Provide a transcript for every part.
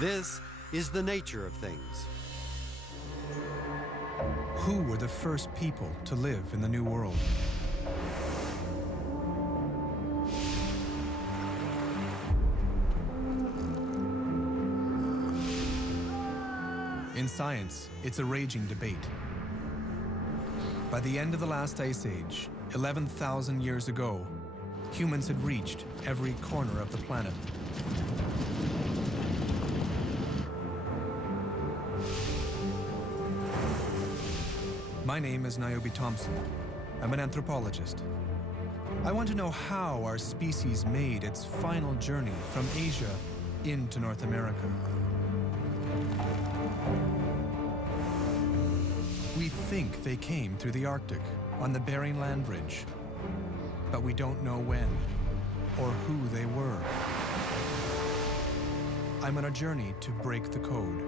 This is the nature of things. Who were the first people to live in the New World? In science, it's a raging debate. By the end of the last ice age, 11,000 years ago, humans had reached every corner of the planet. My name is Niobe Thompson. I'm an anthropologist. I want to know how our species made its final journey from Asia into North America. We think they came through the Arctic on the Bering Land Bridge, but we don't know when or who they were. I'm on a journey to break the code.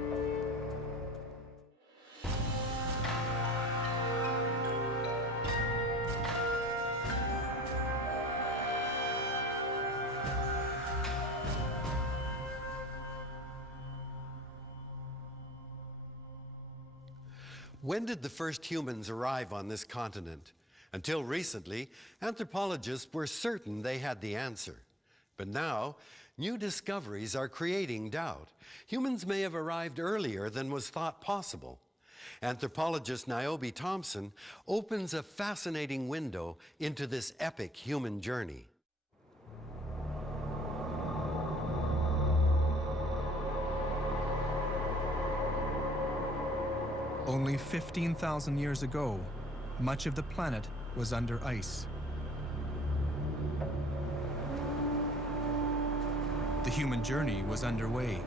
When did the first humans arrive on this continent? Until recently, anthropologists were certain they had the answer. But now, new discoveries are creating doubt. Humans may have arrived earlier than was thought possible. Anthropologist Niobe Thompson opens a fascinating window into this epic human journey. Only 15,000 years ago, much of the planet was under ice. The human journey was underway.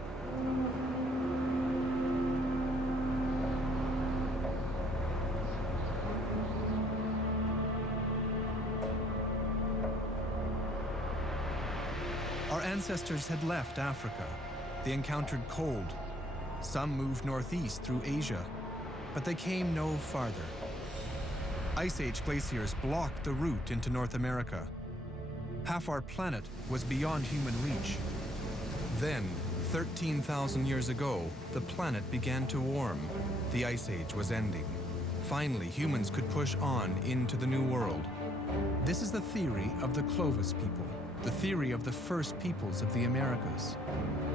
Our ancestors had left Africa. They encountered cold. Some moved northeast through Asia, but they came no farther. Ice Age glaciers blocked the route into North America. Half our planet was beyond human reach. Then, 13,000 years ago, the planet began to warm. The Ice Age was ending. Finally, humans could push on into the New World. This is the theory of the Clovis people, the theory of the first peoples of the Americas,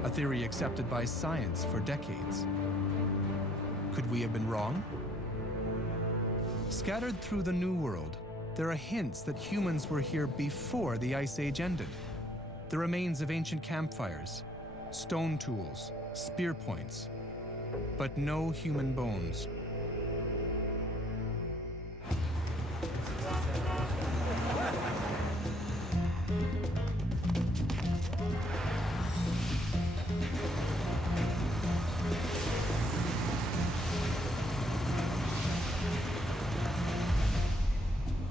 a theory accepted by science for decades. Could we have been wrong? Scattered through the New World, there are hints that humans were here before the Ice Age ended. The remains of ancient campfires, stone tools, spear points, but no human bones.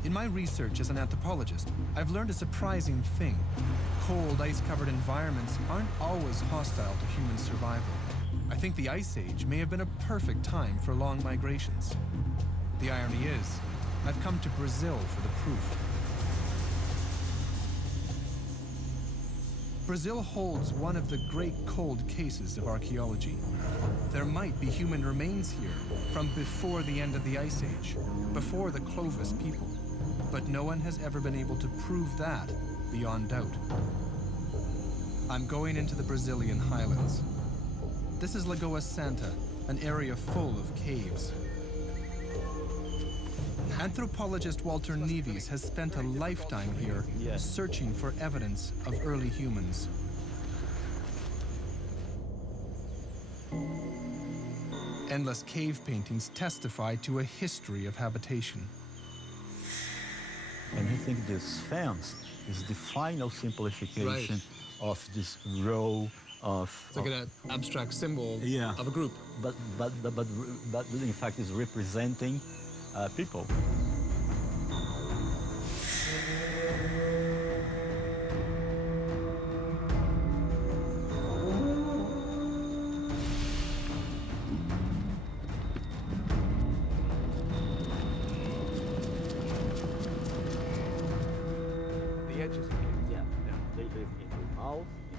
In my research as an anthropologist, I've learned a surprising thing. Cold, ice-covered environments aren't always hostile to human survival. I think the Ice Age may have been a perfect time for long migrations. The irony is, I've come to Brazil for the proof. Brazil holds one of the great cold cases of archaeology. There might be human remains here from before the end of the Ice Age, before the Clovis people. But no one has ever been able to prove that beyond doubt. I'm going into the Brazilian highlands. This is Lagoa Santa, an area full of caves. Anthropologist Walter Neves has spent a lifetime here searching for evidence of early humans. Endless cave paintings testify to a history of habitation. And I think this fence is the final simplification of this row of... It's like an abstract symbol of a group. But in fact is representing people.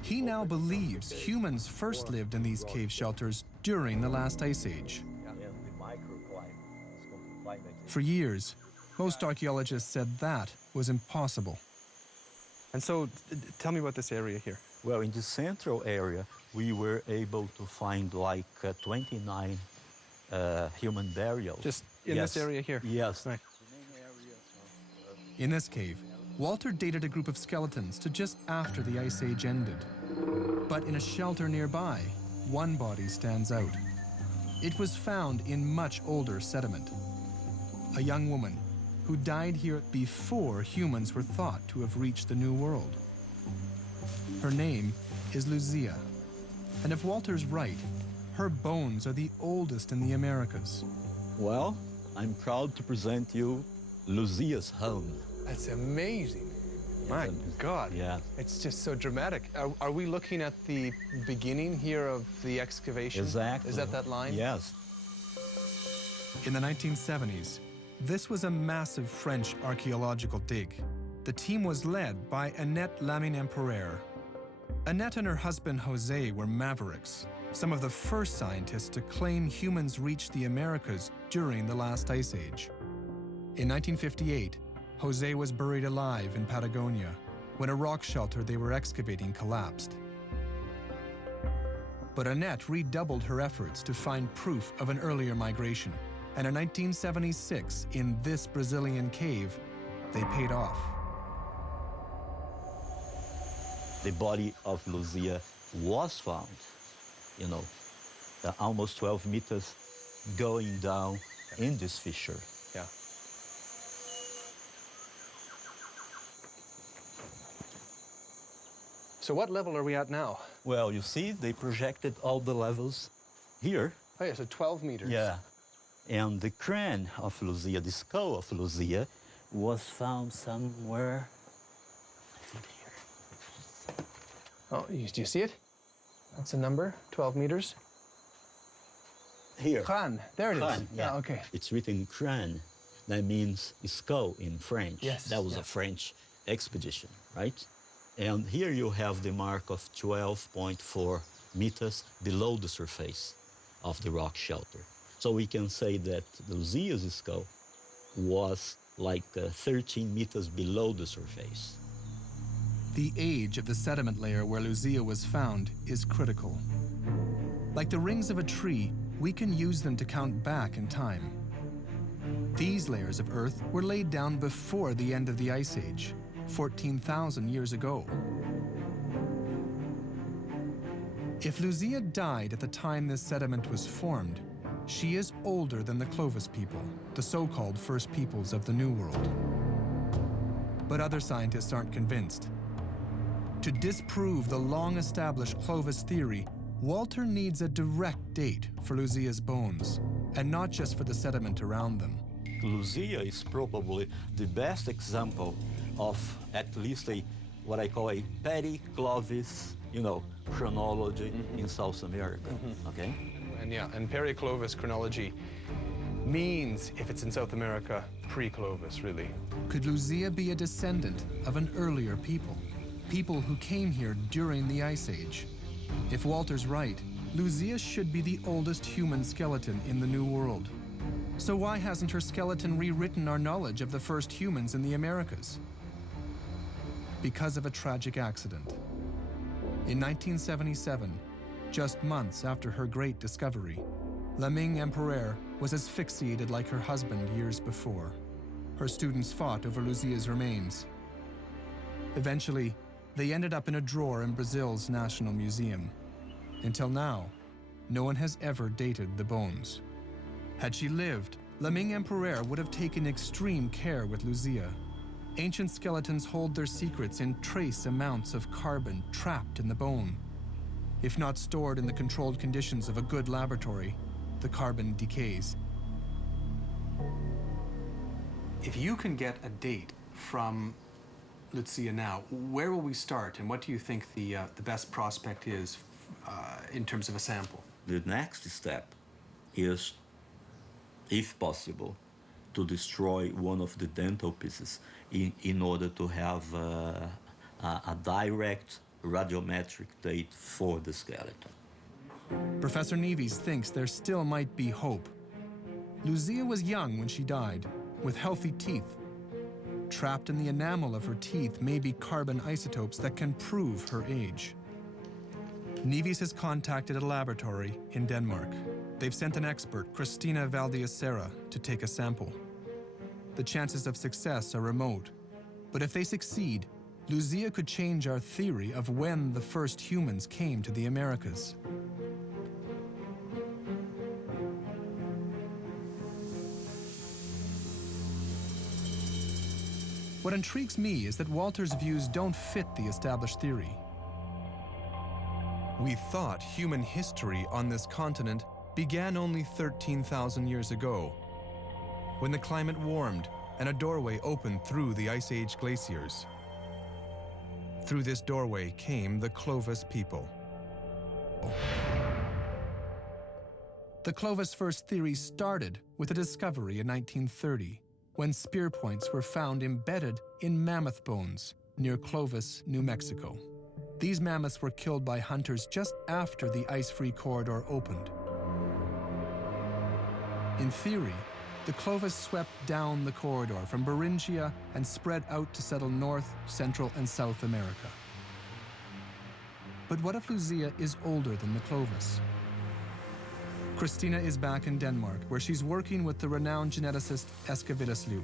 He now believes humans first lived in these cave shelters during the last ice age. For years, most archaeologists said that was impossible. And so, tell me about this area here. Well, in the central area, we were able to find like 29 human burials. Just in this area here? Yes. Right. In this cave, Walter dated a group of skeletons to just after the Ice Age ended. But in a shelter nearby, one body stands out. It was found in much older sediment. A young woman who died here before humans were thought to have reached the New World. Her name is Lucia. And if Walter's right, her bones are the oldest in the Americas. Well, I'm proud to present you Lucia's home. That's amazing. My God. Yeah. It's just so dramatic. Are we looking at the beginning here of the excavation? Exactly. Is that line? Yes. In the 1970s, this was a massive French archaeological dig. The team was led by Annette Lamine-Empereur. Annette and her husband Jose were mavericks, some of the first scientists to claim humans reached the Americas during the last ice age. In 1958, Jose was buried alive in Patagonia when a rock shelter they were excavating collapsed. But Annette redoubled her efforts to find proof of an earlier migration, and in 1976, in this Brazilian cave, they paid off. The body of Lucia was found, almost 12 meters going down in this fissure. Yeah. So what level are we at now? Well, you see, they projected all the levels here. Oh yeah, so 12 meters. Yeah. And the crane of Lucia, the skull of Lucia, was found somewhere, I think here. Oh, do you see it? That's a number, 12 meters. Here. Crâne, there it is. Crâne, Yeah, okay. It's written crâne. That means skull in French. Yes, That was yeah. a French expedition, right? And here you have the mark of 12.4 meters below the surface of the rock shelter. So we can say that Lucia's skull was like 13 meters below the surface. The age of the sediment layer where Lucia was found is critical. Like the rings of a tree, we can use them to count back in time. These layers of Earth were laid down before the end of the Ice Age, 14,000 years ago. If Lucia died at the time this sediment was formed, she is older than the Clovis people, the so-called first peoples of the New World. But other scientists aren't convinced. To disprove the long-established Clovis theory, Walter needs a direct date for Lucia's bones, and not just for the sediment around them. Lucia is probably the best example of at least what I call a petty Clovis, chronology in South America, okay? And peri-Clovis chronology means, if it's in South America, pre-Clovis, really. Could Lucia be a descendant of an earlier people? People who came here during the Ice Age? If Walter's right, Lucia should be the oldest human skeleton in the New World. So why hasn't her skeleton rewritten our knowledge of the first humans in the Americas? Because of a tragic accident. In 1977, just months after her great discovery, Lamine-Empereur was asphyxiated like her husband years before. Her students fought over Lucia's remains. Eventually, they ended up in a drawer in Brazil's National Museum. Until now, no one has ever dated the bones. Had she lived, Lamine-Empereur would have taken extreme care with Lucia. Ancient skeletons hold their secrets in trace amounts of carbon trapped in the bone. If not stored in the controlled conditions of a good laboratory, the carbon decays. If you can get a date from Lucia now, where will we start, and what do you think the best prospect is in terms of a sample? The next step is, if possible, to destroy one of the dental pieces in order to have a direct radiometric date for the skeleton. Professor Nieves thinks there still might be hope. Lucia was young when she died, with healthy teeth. Trapped in the enamel of her teeth may be carbon isotopes that can prove her age. Nieves has contacted a laboratory in Denmark. They've sent an expert, Christina Valdiasera, to take a sample. The chances of success are remote, but if they succeed, Lucia could change our theory of when the first humans came to the Americas. What intrigues me is that Walter's views don't fit the established theory. We thought human history on this continent began only 13,000 years ago, when the climate warmed and a doorway opened through the Ice Age glaciers. Through this doorway came the Clovis people. The Clovis first theory started with a discovery in 1930, when spear points were found embedded in mammoth bones near Clovis, New Mexico. These mammoths were killed by hunters just after the ice-free corridor opened. In theory, the Clovis swept down the corridor from Beringia and spread out to settle North, Central, and South America. But what if Lucia is older than the Clovis? Christina is back in Denmark, where she's working with the renowned geneticist Eske Willerslev.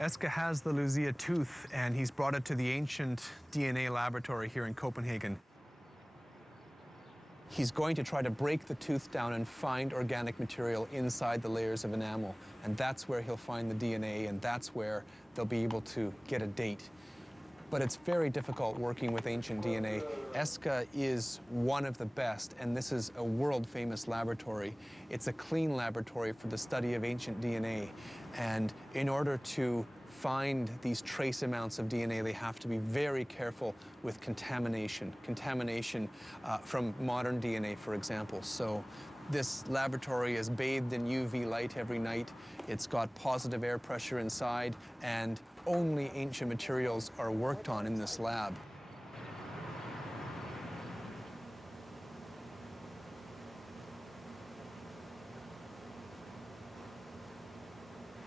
Eske has the Lucia tooth, and he's brought it to the ancient DNA laboratory here in Copenhagen. He's going to try to break the tooth down and find organic material inside the layers of enamel. And that's where he'll find the DNA, and that's where they'll be able to get a date. But it's very difficult working with ancient DNA. Eske is one of the best, and this is a world-famous laboratory. It's a clean laboratory for the study of ancient DNA. And in order to find these trace amounts of DNA, they have to be very careful with contamination. Contamination from modern DNA, for example. So this laboratory is bathed in UV light every night. It's got positive air pressure inside, and only ancient materials are worked on in this lab.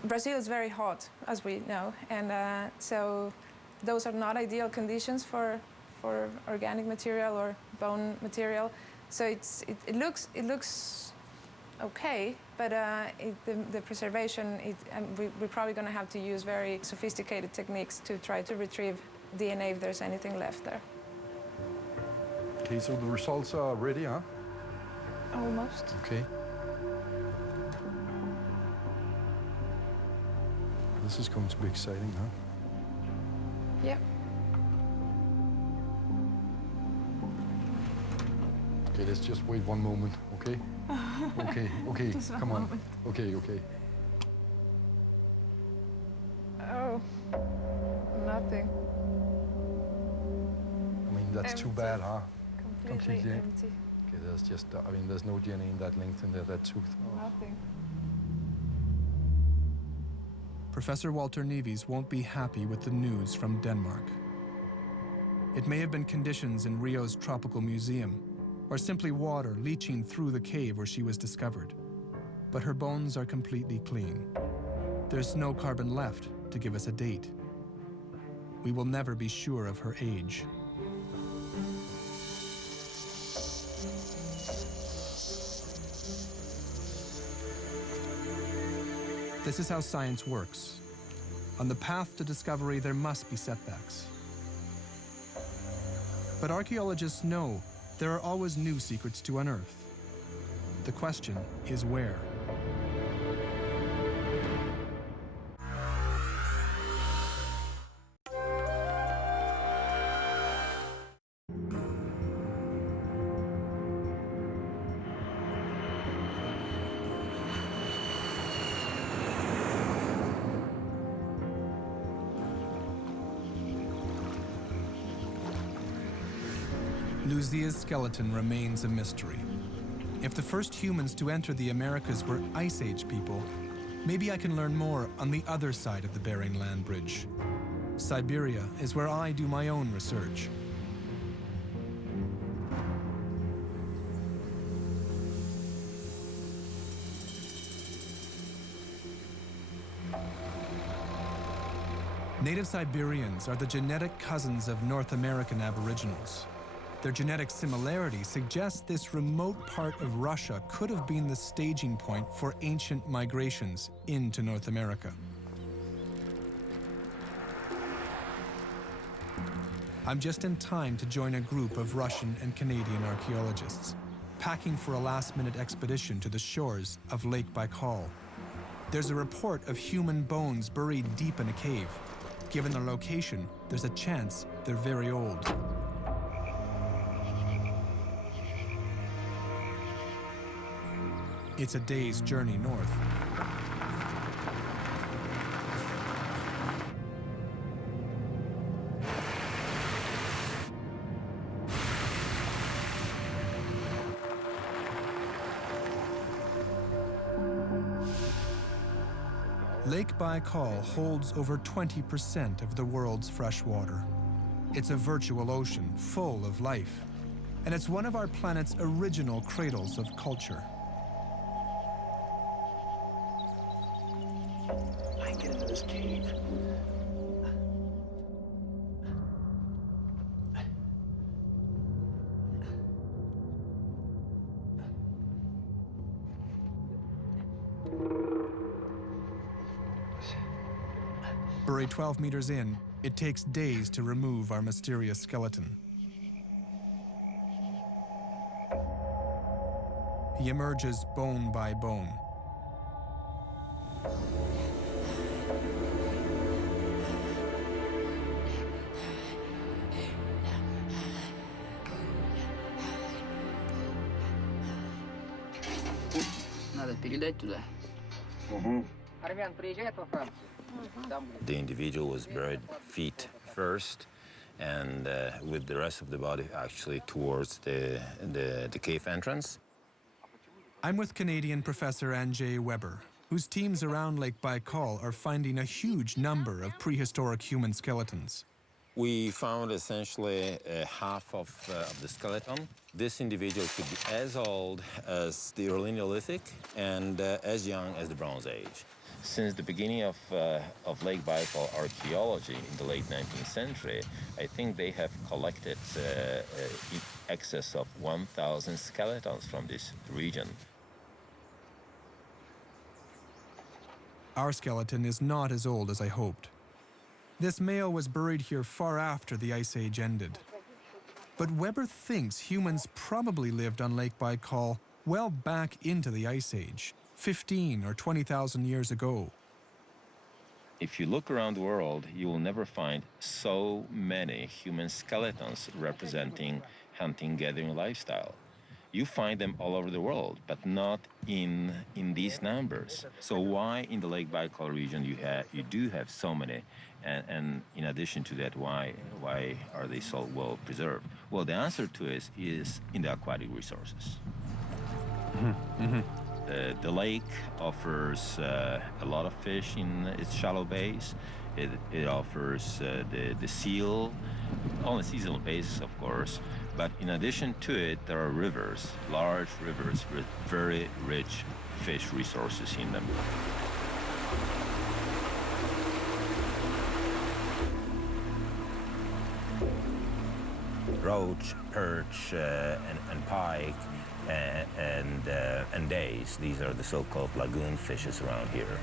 Brazil is very hot, as we know, and so those are not ideal conditions for organic material or bone material. So it looks okay, but the preservation, we're probably going to have to use very sophisticated techniques to try to retrieve DNA if there's anything left there. Okay, so the results are ready, huh? Almost. Okay. This is going to be exciting, huh? Yep. Okay, let's just wait one moment, okay? Okay, Just one come on. moment. Okay. Oh, nothing. I mean, that's too Empty. bad, huh? Completely empty. Okay, there's just, I mean, there's no DNA in that length in there, that tooth. Oh. Nothing. Professor Walter Nieves won't be happy with the news from Denmark. It may have been conditions in Rio's tropical museum, or simply water leaching through the cave where she was discovered. But her bones are completely clean. There's no carbon left to give us a date. We will never be sure of her age. This is how science works. On the path to discovery, there must be setbacks. But archaeologists know there are always new secrets to unearth. The question is where? Luzia's skeleton remains a mystery. If the first humans to enter the Americas were Ice Age people, maybe I can learn more on the other side of the Bering Land Bridge. Siberia is where I do my own research. Native Siberians are the genetic cousins of North American Aboriginals. Their genetic similarity suggests this remote part of Russia could have been the staging point for ancient migrations into North America. I'm just in time to join a group of Russian and Canadian archaeologists, packing for a last-minute expedition to the shores of Lake Baikal. There's a report of human bones buried deep in a cave. Given their location, there's a chance they're very old. It's a day's journey north. Lake Baikal holds over 20% of the world's fresh water. It's a virtual ocean full of life, and it's one of our planet's original cradles of culture. I can get into this cave. Buried 12 meters in, it takes days to remove our mysterious skeleton. He emerges bone by bone. Надо передать туда. Армян приезжает во Францию. The individual was buried feet first, and with the rest of the body actually towards the cave entrance. I'm with Canadian Professor Anjay Weber, whose teams around Lake Baikal are finding a huge number of prehistoric human skeletons. We found essentially half of the skeleton. This individual could be as old as the early Neolithic and as young as the Bronze Age. Since the beginning of Lake Baikal archaeology in the late 19th century, I think they have collected in excess of 1,000 skeletons from this region. Our skeleton is not as old as I hoped. This male was buried here far after the Ice Age ended. But Weber thinks humans probably lived on Lake Baikal well back into the Ice Age, 15 or 20,000 years ago. If you look around the world, you will never find so many human skeletons representing hunting-gathering lifestyle. You find them all over the world, but not in these numbers. So why in the Lake Baikal region you do have so many, and in addition to that, why are they so well preserved? Well, the answer to it is in the aquatic resources. The lake offers a lot of fish in its shallow bays. It offers the seal on a seasonal basis, of course. But in addition to it, there are rivers, large rivers with very rich fish resources in them. Roach, perch, and pike, and dace. These are the so-called lagoon fishes around here.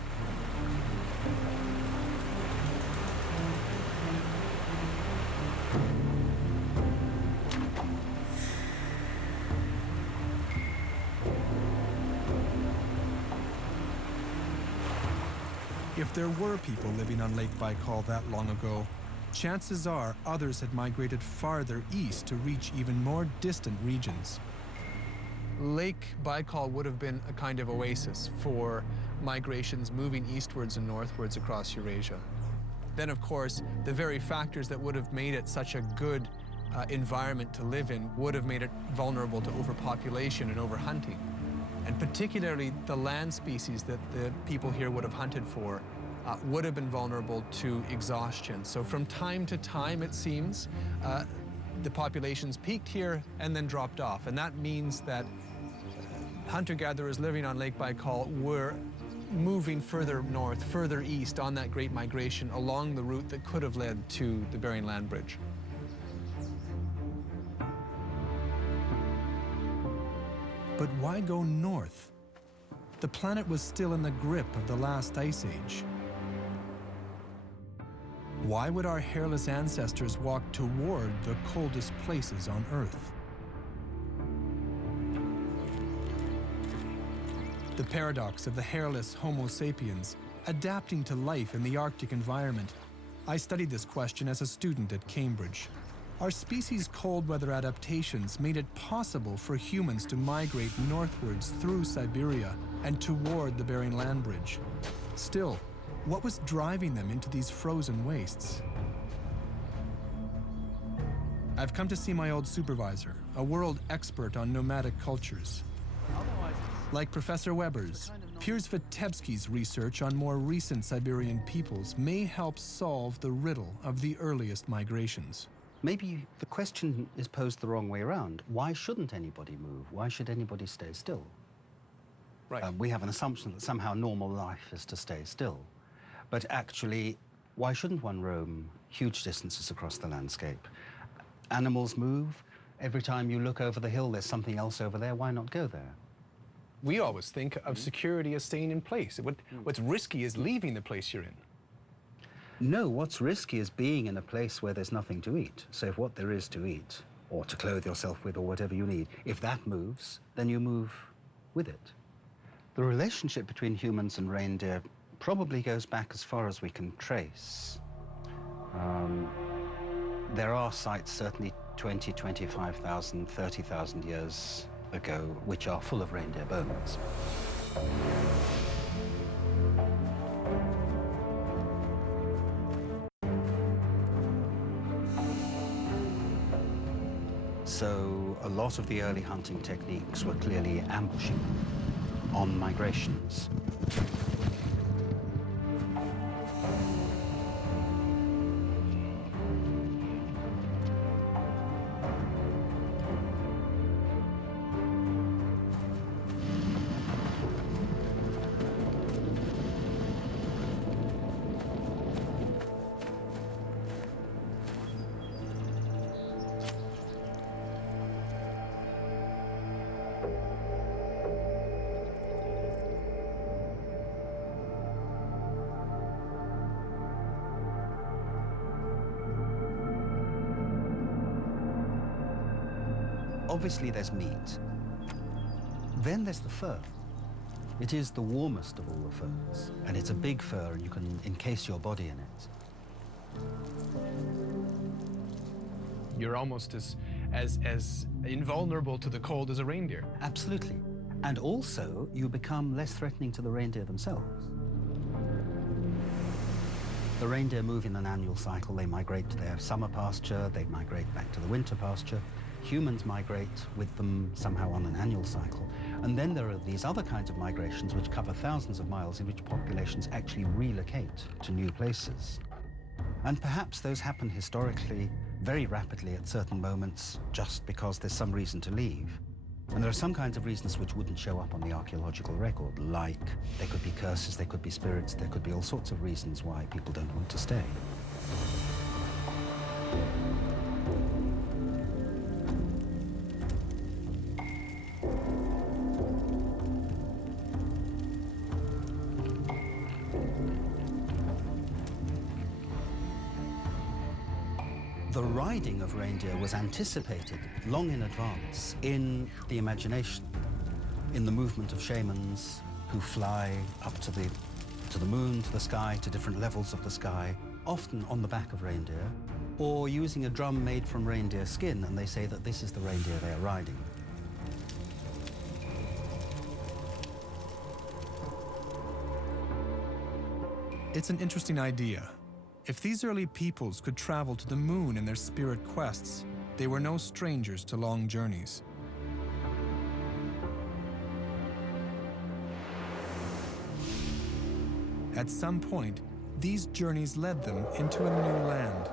If there were people living on Lake Baikal that long ago, chances are others had migrated farther east to reach even more distant regions. Lake Baikal would have been a kind of oasis for migrations moving eastwards and northwards across Eurasia. Then, of course, the very factors that would have made it such a good environment to live in would have made it vulnerable to overpopulation and overhunting. And particularly the land species that the people here would have hunted for would have been vulnerable to exhaustion. So from time to time, it seems, the populations peaked here and then dropped off. And that means that hunter-gatherers living on Lake Baikal were moving further north, further east on that great migration along the route that could have led to the Bering Land Bridge. But why go north? The planet was still in the grip of the last ice age. Why would our hairless ancestors walk toward the coldest places on Earth? The paradox of the hairless Homo sapiens adapting to life in the Arctic environment. I studied this question as a student at Cambridge. Our species' cold weather adaptations made it possible for humans to migrate northwards through Siberia and toward the Bering Land Bridge. Still, what was driving them into these frozen wastes? I've come to see my old supervisor, a world expert on nomadic cultures. Like Professor Weber's, Piers Vitebsky's research on more recent Siberian peoples may help solve the riddle of the earliest migrations. Maybe the question is posed the wrong way around. Why shouldn't anybody move? Why should anybody stay still? Right. We have an assumption that somehow normal life is to stay still. But actually, why shouldn't one roam huge distances across the landscape? Animals move. Every time you look over the hill, there's something else over there. Why not go there? We always think of security as staying in place. What's risky is leaving the place you're in. No, what's risky is being in a place where there's nothing to eat. So if what there is to eat, or to clothe yourself with, or whatever you need, if that moves, then you move with it. The relationship between humans and reindeer probably goes back as far as we can trace. There are sites, certainly 20, 25,000, 30,000 years ago, which are full of reindeer bones. So a lot of the early hunting techniques were clearly ambushing on migrations. Obviously, there's meat. Then there's the fur. It is the warmest of all the furs, and it's a big fur, and you can encase your body in it. You're almost as invulnerable to the cold as a reindeer. Absolutely. And also, you become less threatening to the reindeer themselves. The reindeer move in an annual cycle. They migrate to their summer pasture, they migrate back to the winter pasture. Humans migrate with them somehow on an annual cycle. And then there are these other kinds of migrations which cover thousands of miles in which populations actually relocate to new places. And perhaps those happen historically very rapidly at certain moments just because there's some reason to leave. And there are some kinds of reasons which wouldn't show up on the archaeological record, like there could be curses, there could be spirits, there could be all sorts of reasons why people don't want to stay. The riding of reindeer was anticipated long in advance in the imagination, in the movement of shamans who fly up to the moon, to the sky, to different levels of the sky, often on the back of reindeer, or using a drum made from reindeer skin, and they say that this is the reindeer they are riding. It's an interesting idea. If these early peoples could travel to the moon in their spirit quests, They were no strangers to long journeys. At some point, these journeys led them into a new land,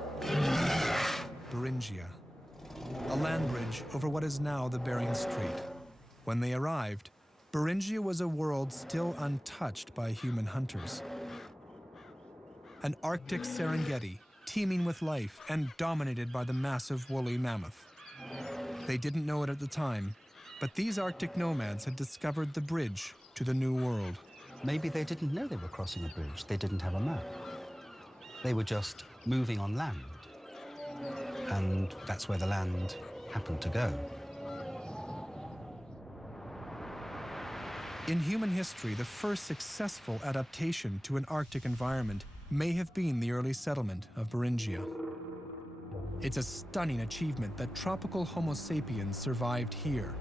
Beringia, a land bridge over what is now the Bering Strait. When they arrived, Beringia was a world still untouched by human hunters. An Arctic Serengeti, teeming with life and dominated by the massive woolly mammoth. They didn't know it at the time, but these Arctic nomads had discovered the bridge to the New World. Maybe they didn't know they were crossing a bridge. They didn't have a map. They were just moving on land. And that's where the land happened to go. In human history, the first successful adaptation to an Arctic environment may have been the early settlement of Beringia. It's a stunning achievement that tropical Homo sapiens survived here.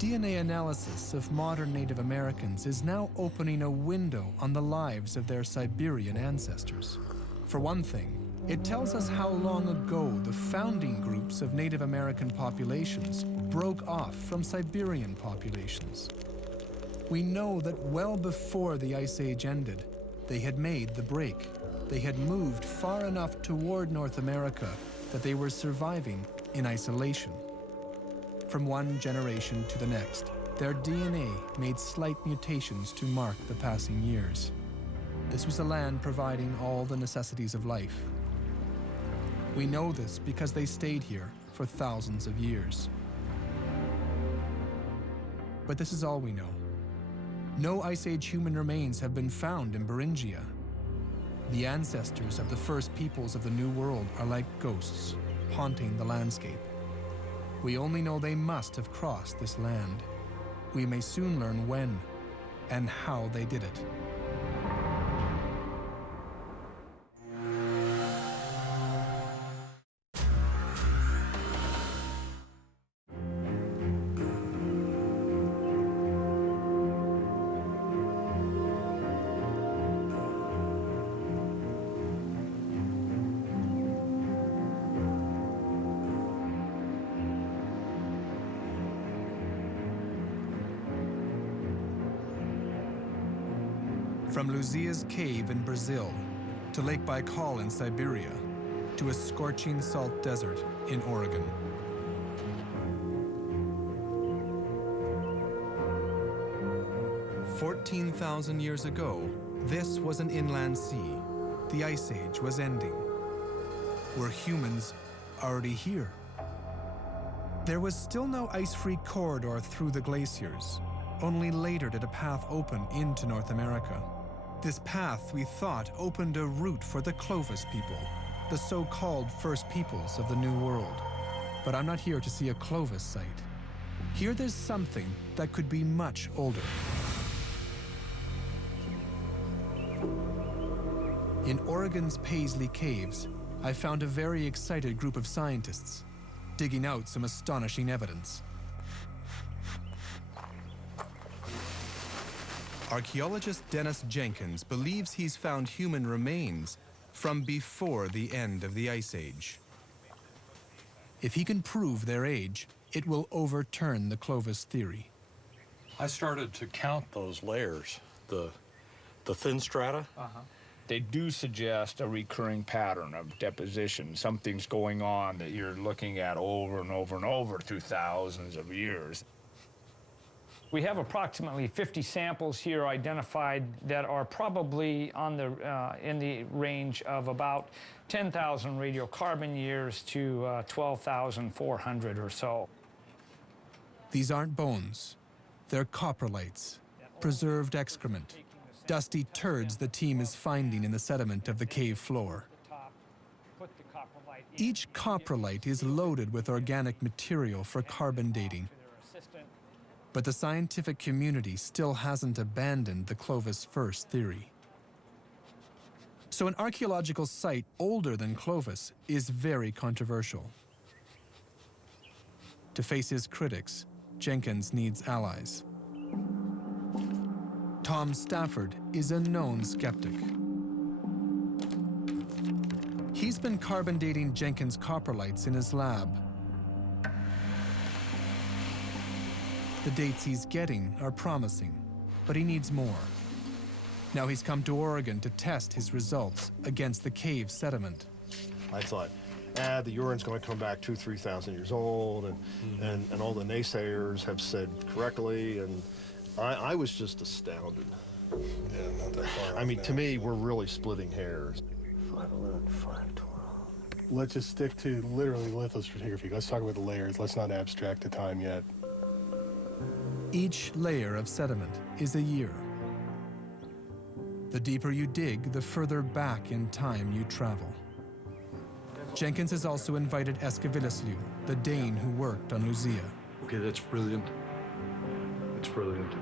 DNA analysis of modern Native Americans is now opening a window on the lives of their Siberian ancestors. For one thing, it tells us how long ago the founding groups of Native American populations broke off from Siberian populations. We know that well before the Ice Age ended, they had made the break. They had moved far enough toward North America that they were surviving in isolation. From one generation to the next, their DNA made slight mutations to mark the passing years. This was a land providing all the necessities of life. We know this because they stayed here for thousands of years. But this is all we know. No Ice Age human remains have been found in Beringia. The ancestors of the first peoples of the New World are like ghosts, haunting the landscape. We only know they must have crossed this land. We may soon learn when and how they did it. From Luzia's cave in Brazil, to Lake Baikal in Siberia, to a scorching salt desert in Oregon. "14,000 years ago, this was an inland sea. The Ice Age was ending. Were humans already here? There was still no ice-free corridor through the glaciers. Only later did a path open into North America. This path, we thought, opened a route for the Clovis people, the so-called first peoples of the New World. But I'm not here to see a Clovis site. Here there's something that could be much older. In Oregon's Paisley Caves, I found a very excited group of scientists, digging out some astonishing evidence. Archaeologist Dennis Jenkins believes he's found human remains from before the end of the Ice Age. If he can prove their age, it will overturn the Clovis theory. I started to count those layers, the thin strata. They do suggest a recurring pattern of deposition. Something's going on that you're looking at over and over and over through thousands of years. We have approximately 50 samples here identified that are probably on in the range of about 10,000 radiocarbon years to 12,400 or so. These aren't bones. They're coprolites, preserved excrement, dusty turds the team is finding in the sediment of the cave floor. Each coprolite is loaded with organic material for carbon dating. But the scientific community still hasn't abandoned the Clovis first theory. So an archaeological site older than Clovis is very controversial. To face his critics, Jenkins needs allies. Tom Stafford is a known skeptic. He's been carbon dating Jenkins' coprolites in his lab. The dates he's getting are promising, but he needs more. Now he's come to Oregon to test his results against the cave sediment. I thought, the urine's going to come back 2,000 to 3,000 years old, and all the naysayers have said correctly, and I was just astounded. Yeah, not that far. I mean, to me, we're really splitting hairs. 511, 512. Let's just stick to literally lithostratigraphy. Let's talk about the layers. Let's not abstract the time yet. Each layer of sediment is a year. The deeper you dig, the further back in time you travel. Jenkins has also invited Eske Villesliu, the Dane who worked on Lucia. Okay, that's brilliant. That's brilliant.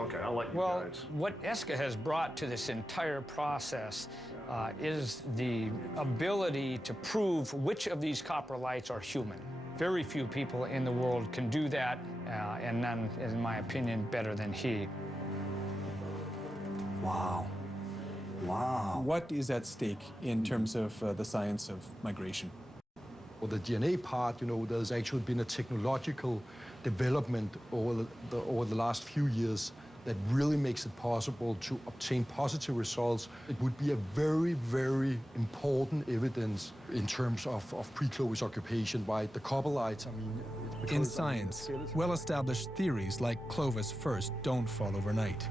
Okay, I'll let you Well, guys. what Eske has brought to this entire process is the ability to prove which of these coprolites are human. Very few people in the world can do that, and none, in my opinion, better than he. Wow. Wow. What is at stake in terms of the science of migration? For the DNA part, you know, there's actually been a technological development over the last few years that really makes it possible to obtain positive results. It would be a very, very important evidence in terms of pre-Clovis occupation by the coprolites. I mean, In science, well-established theories like Clovis first don't fall overnight.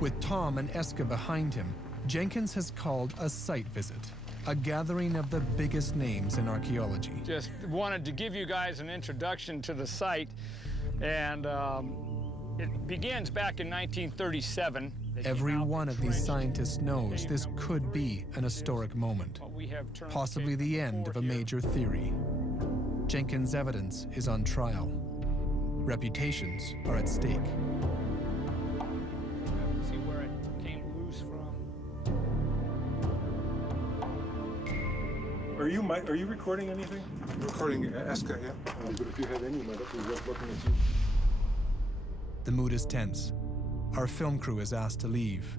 With Tom and Eske behind him, Jenkins has called a site visit, a gathering of the biggest names in archaeology. Just wanted to give you guys an introduction to the site, and it begins back in 1937. Every one of these scientists knows this could be an historic moment, possibly the end of a major theory. Jenkins' evidence is on trial. Reputations are at stake. See where it came loose from. Are you recording anything? Recording Eske, yeah. But if you have any, might be worth looking at you. The mood is tense. Our film crew is asked to leave.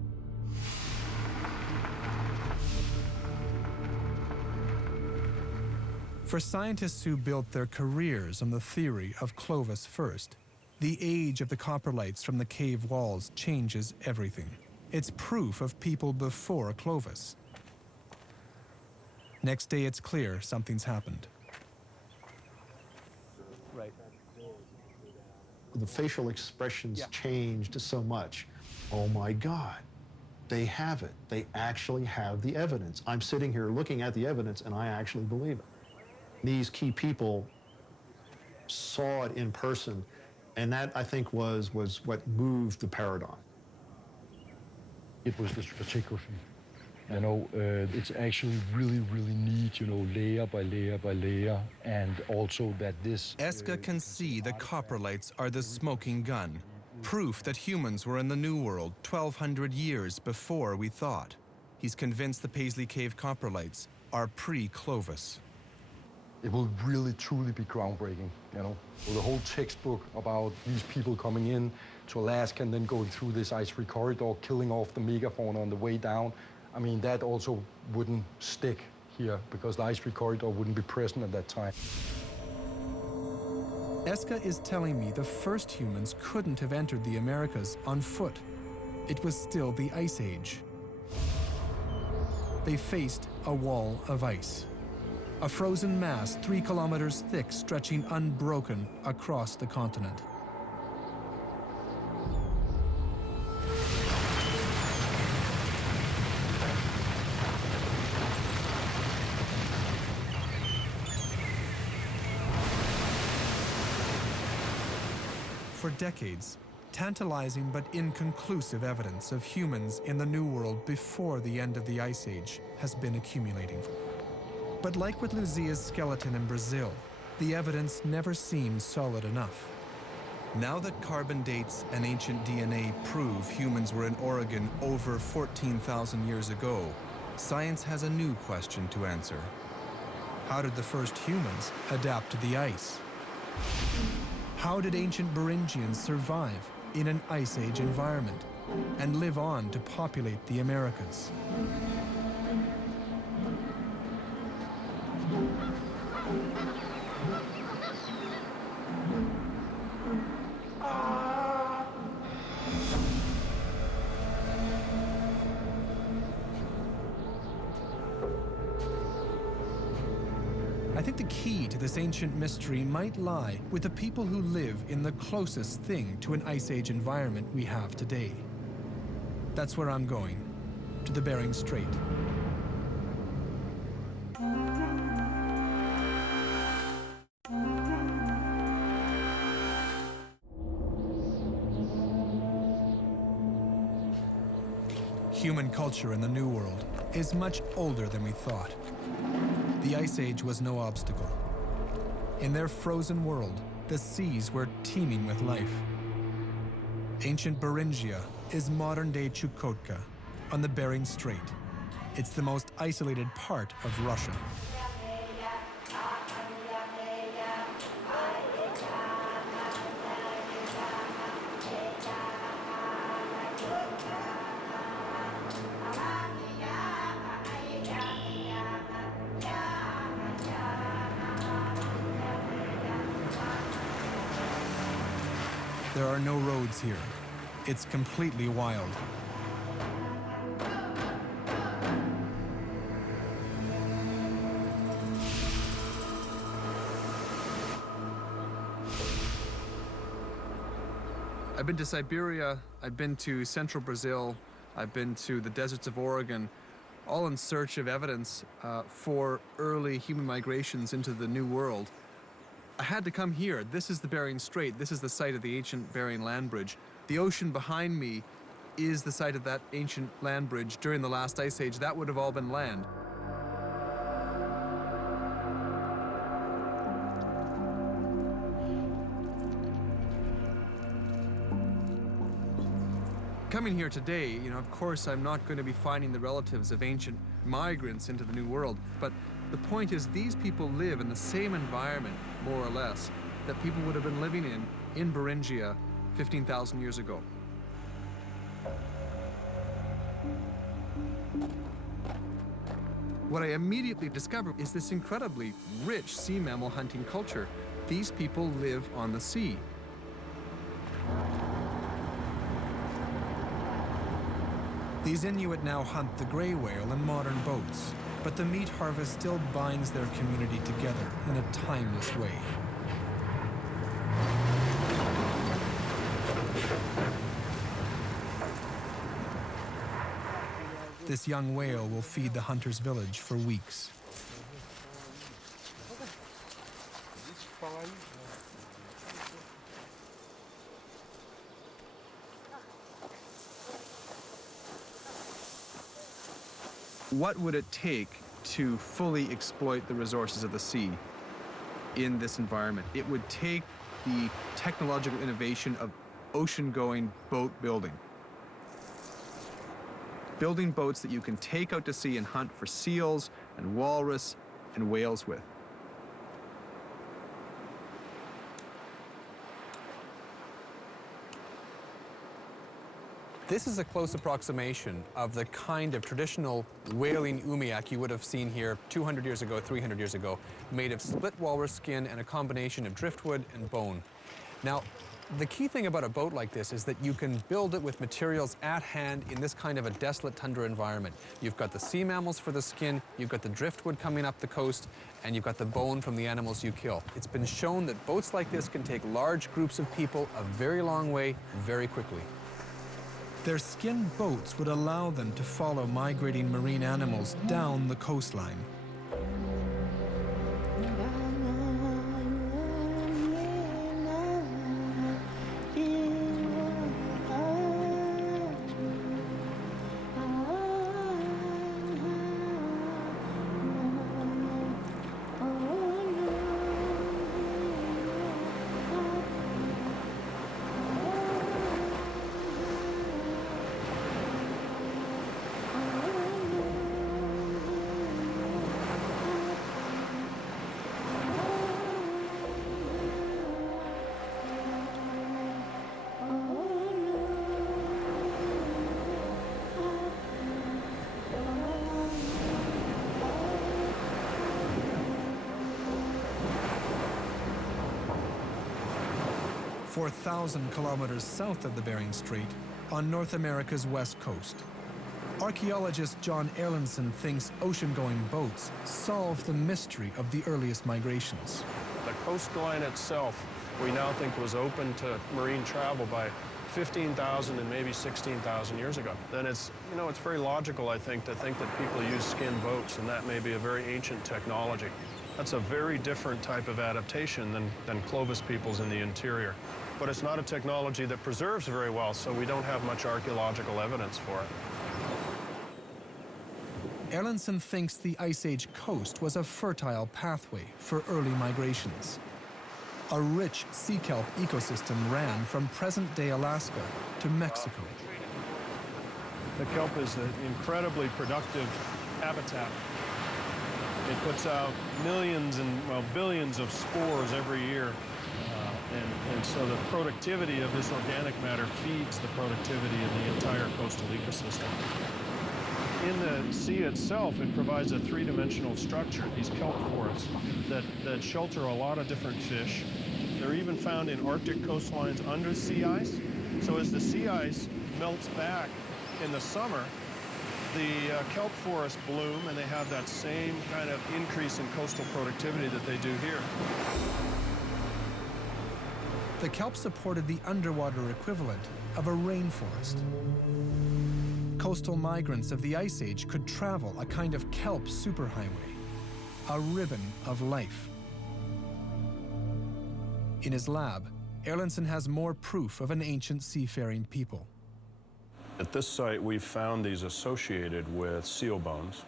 For scientists who built their careers on the theory of Clovis first, the age of the coprolites from the cave walls changes everything. It's proof of people before Clovis. Next day, it's clear something's happened. Right. The facial expressions changed so much. Oh my God, they have it. They actually have the evidence. I'm sitting here looking at the evidence and I actually believe it. These key people saw it in person, and that, I think, was what moved the paradigm. It was the stratigraphy. You know, it's actually really, really neat, you know, layer by layer by layer, and also that this... Eske can see the coprolites are the smoking gun, proof that humans were in the New World 1,200 years before we thought. He's convinced the Paisley Cave coprolites are pre-Clovis. It will really, truly be groundbreaking, you know. So the whole textbook about these people coming in to Alaska and then going through this ice-free corridor, killing off the megafauna on the way down, I mean, that also wouldn't stick here because the ice-free corridor wouldn't be present at that time. Eske is telling me the first humans couldn't have entered the Americas on foot. It was still the Ice Age. They faced a wall of ice. A frozen mass 3 kilometers thick stretching unbroken across the continent. For decades, tantalizing but inconclusive evidence of humans in the New World before the end of the Ice Age has been accumulating. But like with Lucia's skeleton in Brazil, the evidence never seemed solid enough. Now that carbon dates and ancient DNA prove humans were in Oregon over 14,000 years ago, science has a new question to answer. How did the first humans adapt to the ice? How did ancient Beringians survive in an Ice Age environment and live on to populate the Americas? I think the key to this ancient mystery might lie with the people who live in the closest thing to an Ice Age environment we have today. That's where I'm going, to the Bering Strait. Human culture in the New World is much older than we thought. The Ice Age was no obstacle. In their frozen world, the seas were teeming with life. Ancient Beringia is modern-day Chukotka on the Bering Strait. It's the most isolated part of Russia. There are no roads here. It's completely wild. I've been to Siberia, I've been to central Brazil, I've been to the deserts of Oregon, all in search of evidence for early human migrations into the New World. I had to come here. This is the Bering Strait. This is the site of the ancient Bering land bridge. The ocean behind me is the site of that ancient land bridge. During the last ice age, that would have all been land. Coming here today, of course, I'm not going to be finding the relatives of ancient migrants into the New World, but the point is these people live in the same environment, more or less, that people would have been living in Beringia 15,000 years ago. What I immediately discovered is this incredibly rich sea mammal hunting culture. These people live on the sea. These Inuit now hunt the gray whale in modern boats, but the meat harvest still binds their community together in a timeless way. This young whale will feed the hunter's village for weeks. What would it take to fully exploit the resources of the sea in this environment? It would take the technological innovation of ocean-going boat building. Building boats that you can take out to sea and hunt for seals and walrus and whales with. This is a close approximation of the kind of traditional whaling umiak you would have seen here 200 years ago, 300 years ago, made of split walrus skin and a combination of driftwood and bone. Now, the key thing about a boat like this is that you can build it with materials at hand in this kind of a desolate tundra environment. You've got the sea mammals for the skin, you've got the driftwood coming up the coast, and you've got the bone from the animals you kill. It's been shown that boats like this can take large groups of people a very long way, very quickly. Their skin boats would allow them to follow migrating marine animals down the coastline. For 1,000 kilometers south of the Bering Strait, on North America's west coast, Archaeologist John Erlandson thinks ocean-going boats solve the mystery of the earliest migrations. The coastline itself, we now think was open to marine travel by 15,000 and maybe 16,000 years ago. Then it's very logical, I think, to think that people use skin boats, and that may be a very ancient technology. That's a very different type of adaptation than Clovis peoples in the interior. But it's not a technology that preserves very well, so we don't have much archaeological evidence for it. Erlandson thinks the Ice Age coast was a fertile pathway for early migrations. A rich sea kelp ecosystem ran from present-day Alaska to Mexico. The kelp is an incredibly productive habitat. It puts out millions and, well, billions of spores every year. And so the productivity of this organic matter feeds the productivity of the entire coastal ecosystem. In the sea itself, it provides a three-dimensional structure, these kelp forests, that shelter a lot of different fish. They're even found in Arctic coastlines under sea ice. So as the sea ice melts back in the summer, the kelp forests bloom, and they have that same kind of increase in coastal productivity that they do here. The kelp supported the underwater equivalent of a rainforest. Coastal migrants of the Ice Age could travel a kind of kelp superhighway, a ribbon of life. In his lab, Erlandson has more proof of an ancient seafaring people. At this site, we've found these associated with seal bones,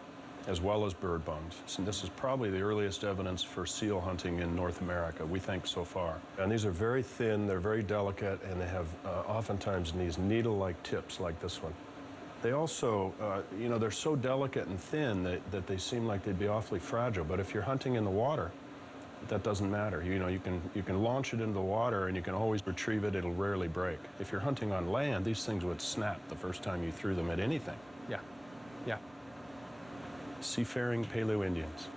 as well as bird bones. So this is probably the earliest evidence for seal hunting in North America, we think, so far. And these are very thin, they're very delicate, and they have oftentimes these needle-like tips like this one. They also, they're so delicate and thin that they seem like they'd be awfully fragile. But if you're hunting in the water, that doesn't matter. You can launch it into the water and you can always retrieve it. It'll rarely break. If you're hunting on land, these things would snap the first time you threw them at anything. Yeah, yeah. Seafaring Paleo-Indians.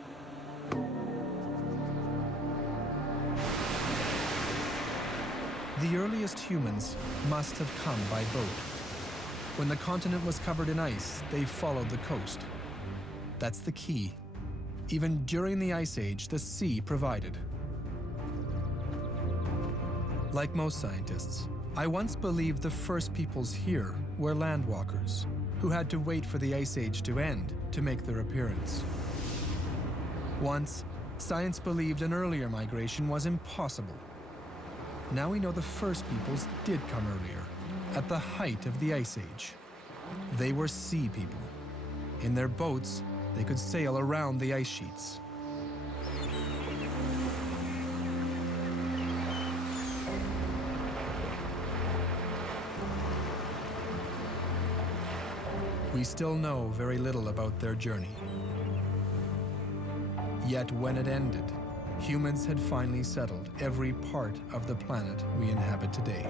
The earliest humans must have come by boat. When the continent was covered in ice, they followed the coast. That's the key. Even during the Ice Age, the sea provided. Like most scientists, I once believed the first peoples here were landwalkers who had to wait for the Ice Age to end to make their appearance. Once, science believed an earlier migration was impossible. Now we know the first peoples did come earlier, at the height of the Ice Age. They were sea people. In their boats, they could sail around the ice sheets. We still know very little about their journey. Yet when it ended, humans had finally settled every part of the planet we inhabit today.